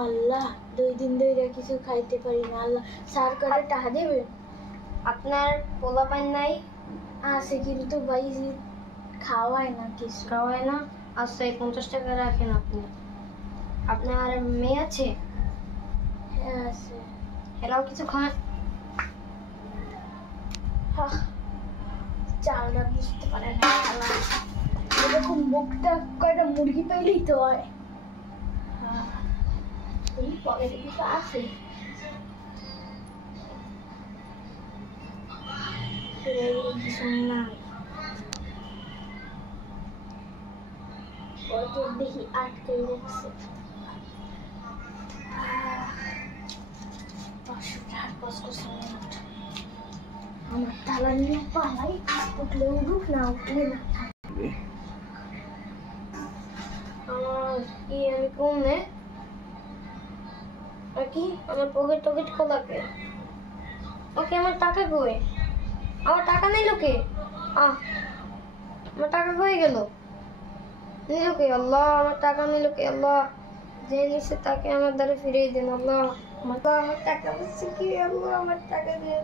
আল্লাহ 2 দিন ধরে কিছু খাইতে পারি না। আল্লাহ স্যার করে টাকা দেবে? আপনার পোলা পাইন নাই? আছে কিন্তু ভাই খাওয়ায় না কিছু। খাওয়ায় না? আচ্ছা, 50 টাকা রাখেন আপনি। আপনার মেয়ে আছে? হ্যাঁ আছে। এরাও কিছু খায়? চালটা বুঝতে পারে না। এরকম মুখটা কয়টা মুরগি পাইলেই তো হয়। এই পকেটে কিছু আছে? কিছু নাই। পকেট দেখি আটকে রাখছে। 500 টাকার পস্কো আমার তালা নিয়ে পালাই, উঠলে উঠুক না উঠলে না থাকবে। আমার কি আমি কমে কি আমার পকেট টকেট খোলাকে? ওকে, আমার টাকা কই? আমার টাকা নেই লোকে। আমার টাকা কই গেল? নিল কে? আল্লাহ, আমার টাকা নিল কে? আল্লাহ, যে নিছে তাকে আমার দ্বারা ফিরিয়ে দিন। আল্লাহ, আমার টাকা বলছে কি? আল্লাহ, আমার টাকা দিয়ে